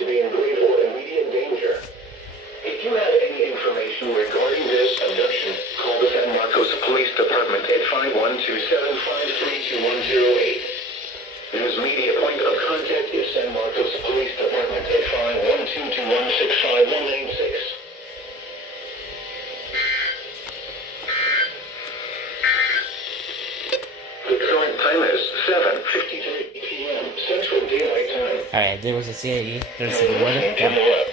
to be in grave or immediate danger. If you have any information regarding this abduction, call the San Marcos Police Department at 512-753-2108. News media point of contact is San Marcos Police Department at 512-216-5186. The current time is 7:53 p.m. Central Daylight Time. Alright, there was a CAE. There's the water. Yep.